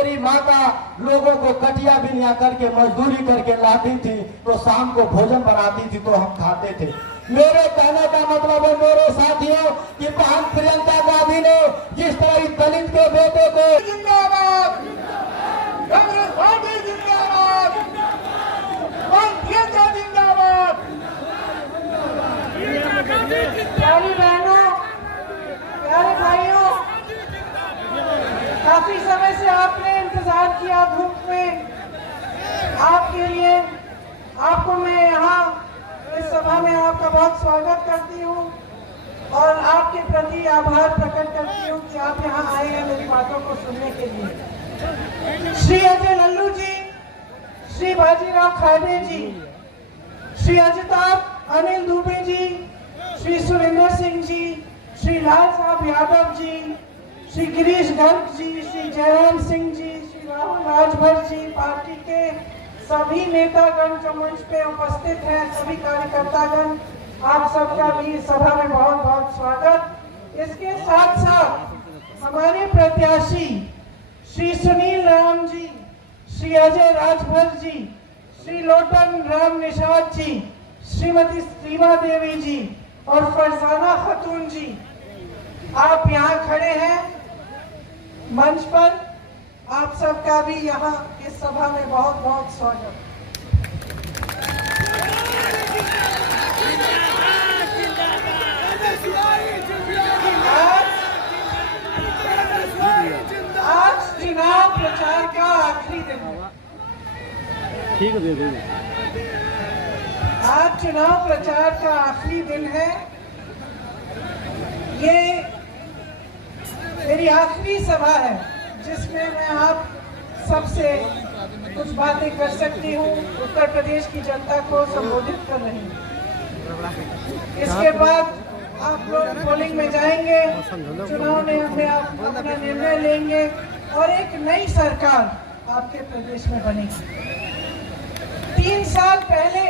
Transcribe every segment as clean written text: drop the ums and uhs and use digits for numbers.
मेरी माता लोगों को कटिया बिनिया करके मजदूरी करके लाती थी, तो शाम को भोजन बनाती थी तो हम खाते थे। मेरे कहने का मतलब है मेरे साथियों कि बहन प्रियंका गांधी ने जिस तरह इस दलित के बेटे को जिंदाबाद, कांग्रेस पार्टी जिंदाबाद, प्रियंका जिंदाबाद। प्यारी बहनों, प्यारे भाइयों, काफी समय से आपने इंतजार किया धूप में। आपके लिए आपको मैं यहाँ इस सभा में आपका बहुत स्वागत करती हूँ और आपके प्रति आभार प्रकट करती हूँ कि आप यहाँ आए हैं मेरी बातों को सुनने के लिए। श्री अजय लल्लू जी, श्री बाजीराव खाड़े जी, श्री अजिताभ अनिल दुबे जी, श्री सुरेंद्र सिंह जी, श्री लाल साहब यादव जी, श्री गिरीश गर्ग जी, श्री जयराम सिंह जी, श्री राहुल राजभर जी, पार्टी के सभी नेतागण जो मंच पे उपस्थित हैं, सभी कार्यकर्तागण, आप सबका भी सभा में बहुत बहुत स्वागत। इसके साथ साथ हमारे प्रत्याशी श्री सुनील राम जी, श्री अजय राजभर जी, श्री लोटन राम निषाद जी, श्रीमती सीमा देवी जी और फरजाना खातून जी, आप यहाँ खड़े हैं मंच पर। आप सबका भी यहाँ इस सभा में बहुत बहुत स्वागत। आज चुनाव प्रचार का आखिरी दिन है। ठीक है, आज चुनाव प्रचार का आखिरी दिन है। ये मेरी आखिरी सभा है जिसमें मैं आप सबसे कुछ बातें कर सकती हूँ, उत्तर प्रदेश की जनता को संबोधित कर रही हूँ। इसके बाद आप लोग पोलिंग में जाएंगे, चुनाव में आप अपना निर्णय लेंगे और एक नई सरकार आपके प्रदेश में बनेगी। 3 साल पहले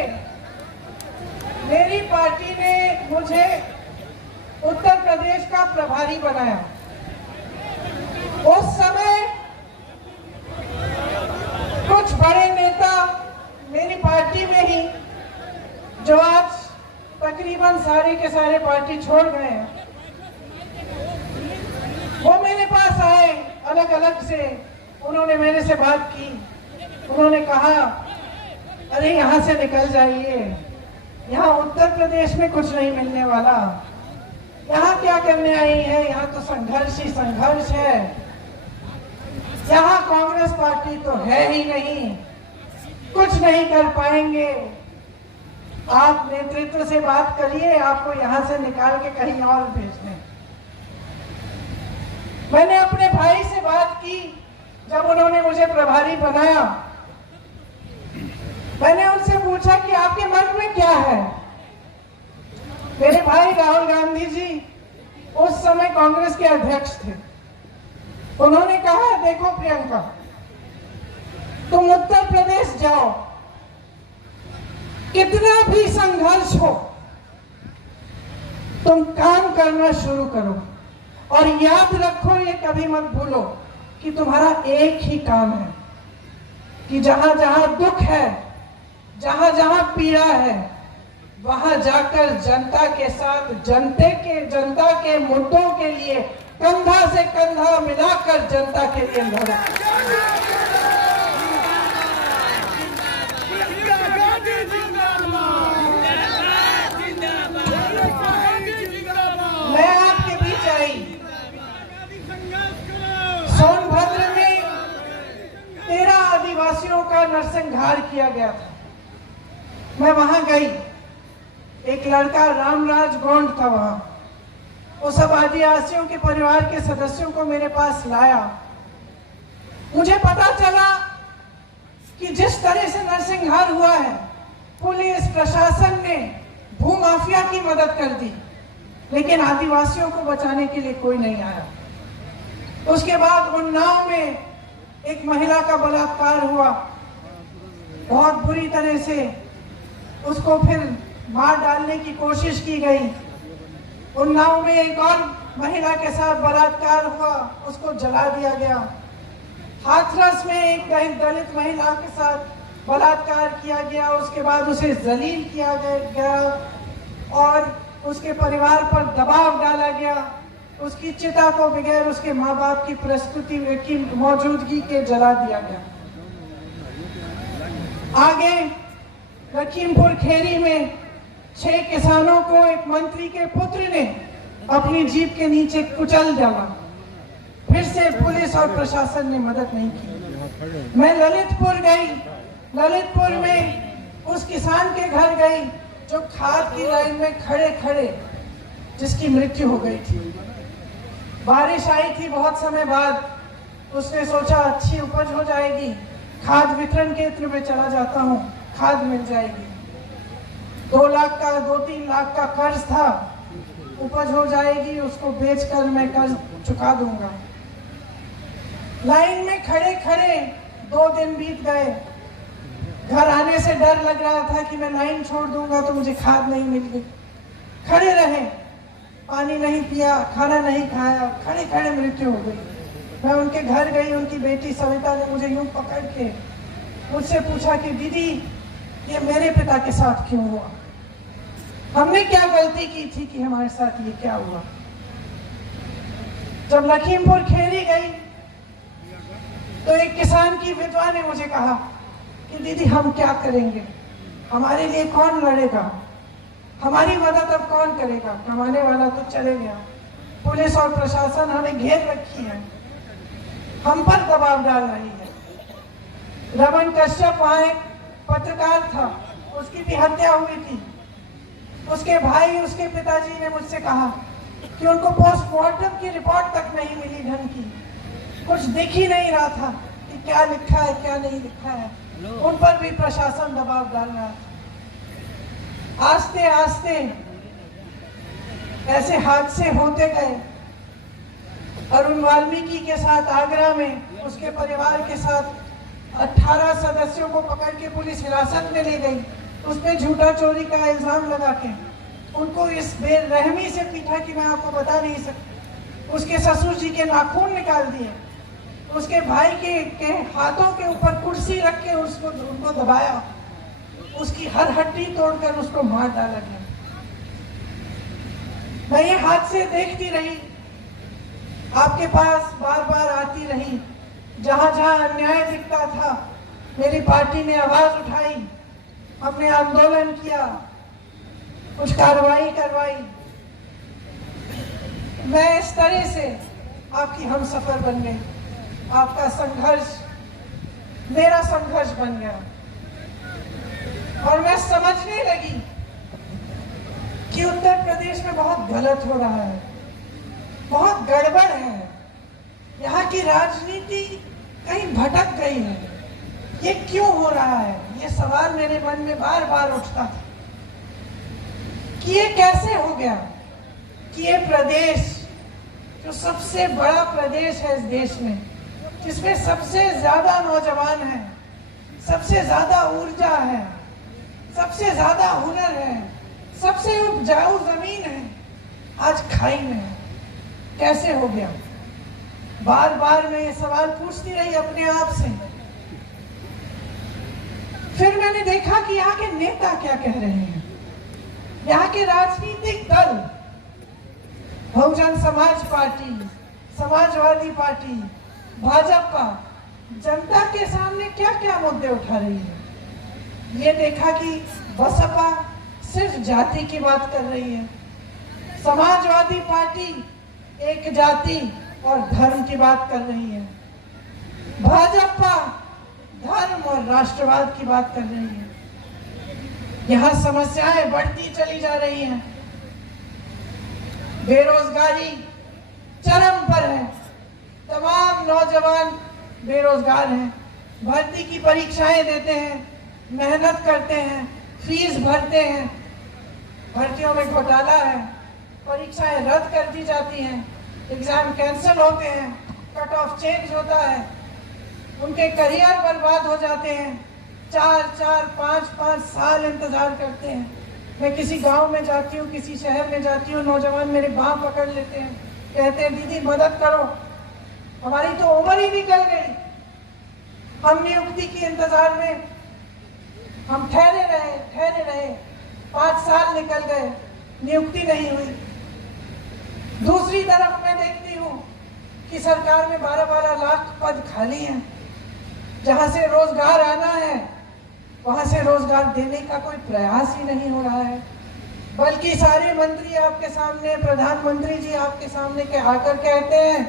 मेरी पार्टी ने मुझे उत्तर प्रदेश का प्रभारी बनाया। उस समय कुछ बड़े नेता मेरी पार्टी में ही, जो आज तकरीबन सारे के सारे पार्टी छोड़ गए हैं, वो मेरे पास आए अलग अलग से। उन्होंने मेरे से बात की, उन्होंने कहा अरे यहाँ से निकल जाइए, यहाँ उत्तर प्रदेश में कुछ नहीं मिलने वाला, यहाँ क्या करने आई है, यहाँ तो संघर्ष ही संघर्ष है, यहाँ कांग्रेस पार्टी तो है ही नहीं, कुछ नहीं कर पाएंगे, आप नेतृत्व से बात करिए, आपको यहाँ से निकाल के कहीं और भेज दें। मैंने अपने भाई से बात की जब उन्होंने मुझे प्रभारी बनाया। मैंने उनसे पूछा कि आपके मन में क्या है। मेरे भाई राहुल गांधी जी उस समय कांग्रेस के अध्यक्ष थे। उन्होंने कहा देखो प्रियंका, तुम उत्तर प्रदेश जाओ, कितना भी संघर्ष हो तुम काम करना शुरू करो और याद रखो, ये कभी मत भूलो कि तुम्हारा एक ही काम है कि जहां जहां दुख है, जहां जहां पीड़ा है, वहां जाकर जनता के साथ जनता के मुद्दों के लिए कंधा से कंधा मिलाकर जनता के लिए लड़ो। मैं आपके बीच आई, सोनभद्र में 13 आदिवासियों का नरसंहार किया गया था। मैं वहां गई, एक लड़का रामराज गोंड था वहां, वो सब आदिवासियों के परिवार के सदस्यों को मेरे पास लाया। मुझे पता चला कि जिस तरह से नरसंहार हुआ है, पुलिस प्रशासन ने भूमाफिया की मदद कर दी, लेकिन आदिवासियों को बचाने के लिए कोई नहीं आया। उसके बाद उन्नाव में एक महिला का बलात्कार हुआ, बहुत बुरी तरह से उसको फिर मार डालने की कोशिश की गई। उन्नाव में एक और महिला के साथ बलात्कार हुआ, उसको जला दिया गया। हाथरस में एक दलित महिला के साथ बलात्कार किया गया, उसके बाद उसे जलील किया गया और उसके परिवार पर दबाव डाला गया। उसकी चिता को बगैर उसके माँ बाप की प्रस्तुति की मौजूदगी के जला दिया गया। आगे लखीमपुर खेरी में 6 किसानों को एक मंत्री के पुत्र ने अपनी जीप के नीचे कुचल डाला। फिर से पुलिस और प्रशासन ने मदद नहीं की। मैं ललितपुर गई, ललितपुर में उस किसान के घर गई जो खाद की लाइन में खड़े खड़े जिसकी मृत्यु हो गई थी। बारिश आई थी बहुत समय बाद, उसने सोचा अच्छी उपज हो जाएगी, खाद वितरण केंद्र में चला जाता हूँ, खाद मिल जाएगी। 2 लाख का 2-3 लाख का कर्ज था, उपज हो जाएगी, उसको बेचकर मैं कर्ज चुका दूंगा। लाइन में खड़े खड़े 2 दिन बीत गए। घर आने से डर लग रहा था कि मैं लाइन छोड़ दूंगा तो मुझे खाद नहीं मिलेगी। खड़े रहे, पानी नहीं पिया, खाना नहीं खाया, खड़े खड़े मृत्यु हो गई। मैं उनके घर गई, उनकी बेटी सविता ने मुझे यूं पकड़ के मुझसे पूछा कि दीदी ये मेरे पिता के साथ क्यों हुआ, हमने क्या गलती की थी कि हमारे साथ ये क्या हुआ। जब लखीमपुर खेरी गई तो एक किसान की विधवा ने मुझे कहा कि दीदी हम क्या करेंगे, हमारे लिए कौन लड़ेगा, हमारी मदद अब कौन करेगा, कमाने वाला तो चले गया। पुलिस और प्रशासन हमें घेर रखी है, हम पर दबाव डाल रही है। रमन कश्यप वहां एक पत्रकार था, उसकी भी हत्या हुई थी। उसके भाई, उसके पिताजी ने मुझसे कहा कि उनको पोस्टमार्टम की रिपोर्ट तक नहीं मिली ढंग की, कुछ दिख ही नहीं रहा था कि क्या लिखा है क्या नहीं लिखा है। उन पर भी प्रशासन दबाव डाल रहा था। आस्ते आस्ते ऐसे हादसे होते गए। अरुण वाल्मीकि के साथ आगरा में उसके परिवार के साथ 18 सदस्यों को पकड़ के पुलिस हिरासत में ले गई। उसमें झूठा चोरी का इल्जाम लगा के उनको इस बेरहमी से पीटा कि मैं आपको बता नहीं सकती। उसके ससुर जी के नाखून निकाल दिए, उसके भाई के हाथों के ऊपर कुर्सी रख के उनको दबाया, उसकी हर हड्डी तोड़कर उसको मार डाला गया। मैं ये हादसे देखती रही, आपके पास बार बार आती रही। जहां जहां अन्याय दिखता था मेरी पार्टी ने आवाज उठाई, हमने आंदोलन किया, कुछ कार्रवाई करवाई। मैं इस तरह से आपकी हमसफर बन गई, आपका संघर्ष मेरा संघर्ष बन गया। और मैं समझने लगी कि उत्तर प्रदेश में बहुत गलत हो रहा है, बहुत गड़बड़ है, यहाँ की राजनीति कहीं भटक गई है। ये क्यों हो रहा है, ये सवाल मेरे मन में बार बार उठता था कि ये कैसे हो गया कि ये प्रदेश जो सबसे बड़ा प्रदेश है इस देश में, जिसमें सबसे ज्यादा नौजवान हैं, सबसे ज्यादा ऊर्जा है, सबसे ज्यादा हुनर है, सबसे उपजाऊ जमीन है, आज खाई में है। कैसे हो गया? बार बार मैं ये सवाल पूछती रही अपने आप से। फिर मैंने देखा कि यहाँ के नेता क्या कह रहे हैं। यहाँ के राजनीतिक दल, बहुजन समाज पार्टी, समाजवादी पार्टी, भाजपा, जनता के सामने क्या क्या मुद्दे उठा रही है। ये देखा कि बसपा सिर्फ जाति की बात कर रही है, समाजवादी पार्टी एक जाति और धर्म की बात कर रही है, भाजपा धर्म और राष्ट्रवाद की बात कर रही है। यहाँ समस्याएं बढ़ती चली जा रही हैं। बेरोजगारी चरम पर है, तमाम नौजवान बेरोजगार हैं, भर्ती की परीक्षाएं देते हैं, मेहनत करते हैं, फीस भरते हैं, भर्तियों में घोटाला है, परीक्षाएं रद्द कर दी जाती हैं, एग्जाम कैंसिल होते हैं, कट ऑफ चेंज होता है, उनके करियर बर्बाद हो जाते हैं, 4-5 साल इंतजार करते हैं। मैं किसी गांव में जाती हूँ, किसी शहर में जाती हूँ, नौजवान मेरे बाँह पकड़ लेते हैं, कहते हैं दीदी मदद करो, हमारी तो उम्र ही निकल गई, हम नियुक्ति के इंतजार में हम ठहरे रहे 5 साल निकल गए, नियुक्ति नहीं हुई। दूसरी तरफ मैं देखती हूँ कि सरकार में 12-12 लाख पद खाली हैं। जहाँ से रोजगार आना है वहाँ से रोजगार देने का कोई प्रयास ही नहीं हो रहा है, बल्कि सारे मंत्री आपके सामने, प्रधानमंत्री जी आपके सामने के आकर कहते हैं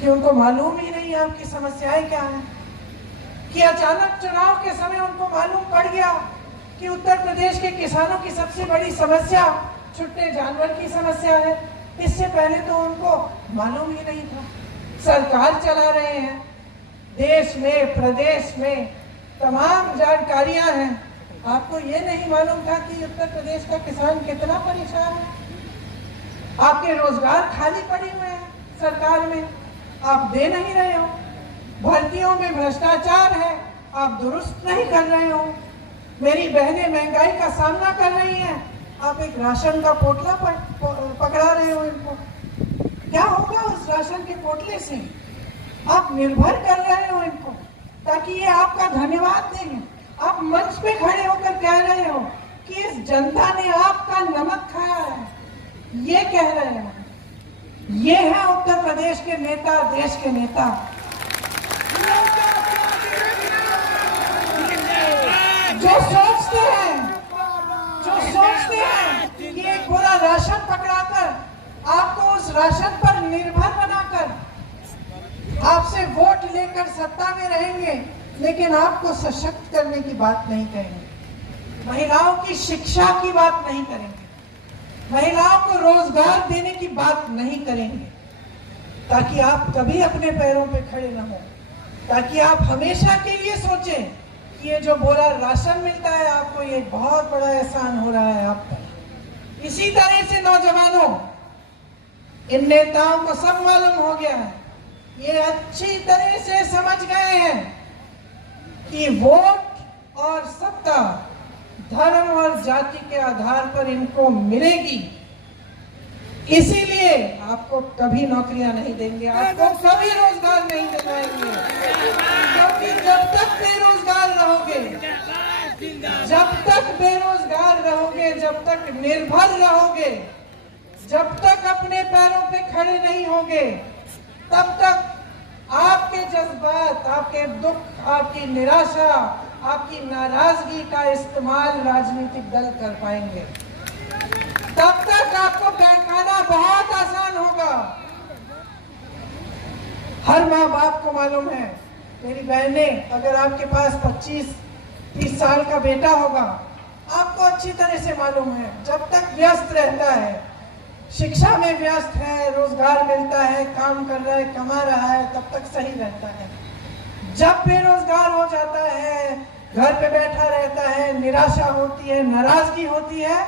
कि उनको मालूम ही नहीं आपकी समस्याएं क्या हैं, कि अचानक चुनाव के समय उनको मालूम पड़ गया कि उत्तर प्रदेश के किसानों की सबसे बड़ी समस्या छुट्टे जानवर की समस्या है। इससे पहले तो उनको मालूम ही नहीं था। सरकार चला रहे हैं, देश में प्रदेश में तमाम जानकारियां हैं, आपको ये नहीं मालूम था कि उत्तर प्रदेश का किसान कितना परेशान है। आपके रोजगार खाली पड़े हुए हैं सरकार में, आप दे नहीं रहे हो। भर्तियों में भ्रष्टाचार है, आप दुरुस्त नहीं कर रहे हो। मेरी बहनें महंगाई का सामना कर रही हैं, आप एक राशन का पोटला पकड़ा रहे हो इनको। क्या होगा उस राशन के पोटले से? आप निर्भर कर रहे हो इनको ताकि ये आपका धन्यवाद देंगे। आप मंच पे खड़े होकर कह रहे हो कि इस जनता ने आपका नमक खाया है, ये कह रहे हो। ये है उत्तर प्रदेश के नेता, देश के नेता। जो सोचते हैं कि एक पूरा राशन पकड़ाकर आपको उस राशन पर निर्भर बनाकर आपसे वोट लेकर सत्ता में रहेंगे, लेकिन आपको सशक्त करने की बात नहीं करेंगे, महिलाओं की शिक्षा की बात नहीं करेंगे, महिलाओं को रोजगार देने की बात नहीं करेंगे, ताकि आप कभी अपने पैरों पे खड़े न हो, ताकि आप हमेशा के लिए सोचें कि ये जो बोरा राशन मिलता है आपको, ये बहुत बड़ा एहसान हो रहा है आप पर। इसी तरह से नौजवानों, इन नेताओं को सब मालूम हो गया है, ये अच्छी तरह से समझ गए हैं कि वोट और सत्ता धर्म और जाति के आधार पर इनको मिलेगी। इसीलिए आपको कभी नौकरियां नहीं देंगे, आपको कभी रोजगार नहीं दिलाएंगे, क्योंकि जब तक बेरोजगार रहोगे, जब तक निर्भर रहोगे, जब तक अपने पैरों पे खड़े नहीं होगे, तब तक आपके जज्बात, आपके दुख, आपकी निराशा, आपकी नाराजगी का इस्तेमाल राजनीतिक दल कर पाएंगे। तब तक आपको बहकाना बहुत आसान होगा। हर माँ बाप को मालूम है, मेरी बहनें, अगर आपके पास 25-30 साल का बेटा होगा, आपको अच्छी तरह से मालूम है, जब तक व्यस्त रहता है, शिक्षा में व्यस्त है, रोजगार मिलता है, काम कर रहा है, कमा रहा है, तब तक सही रहता है। जब बेरोजगार हो जाता है, घर पे बैठा रहता है, निराशा होती है, नाराजगी होती है,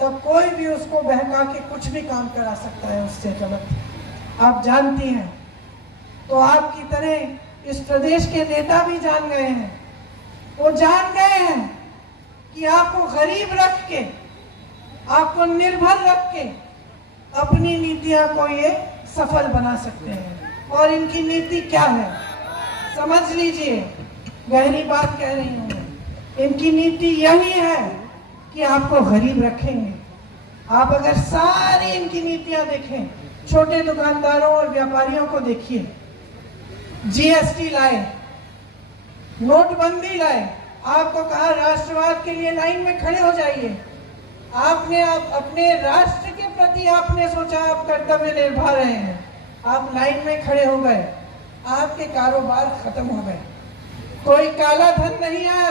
तब कोई भी उसको बहका के कुछ भी काम करा सकता है उससे गलत। आप जानती हैं, तो आपकी तरह इस प्रदेश के नेता भी जान गए हैं। वो जान गए हैं कि आपको गरीब रख के, आपको निर्भर रख के अपनी नीतियां को ये सफल बना सकते हैं। और इनकी नीति क्या है समझ लीजिए, गहरी बात कह रही हूँ। इनकी नीति यही है कि आपको गरीब रखेंगे। आप अगर सारी इनकी नीतियां देखें, छोटे दुकानदारों और व्यापारियों को देखिए, जीएसटी लाए, नोटबंदी लाए, आपको कहा राष्ट्रवाद के लिए लाइन में खड़े हो जाइए। आपने अपने राष्ट्र के प्रति आपने सोचा आप कर्तव्य निभा रहे हैं, आप लाइन में खड़े हो गए, आपके कारोबार खत्म हो गए, कोई काला धन नहीं आया।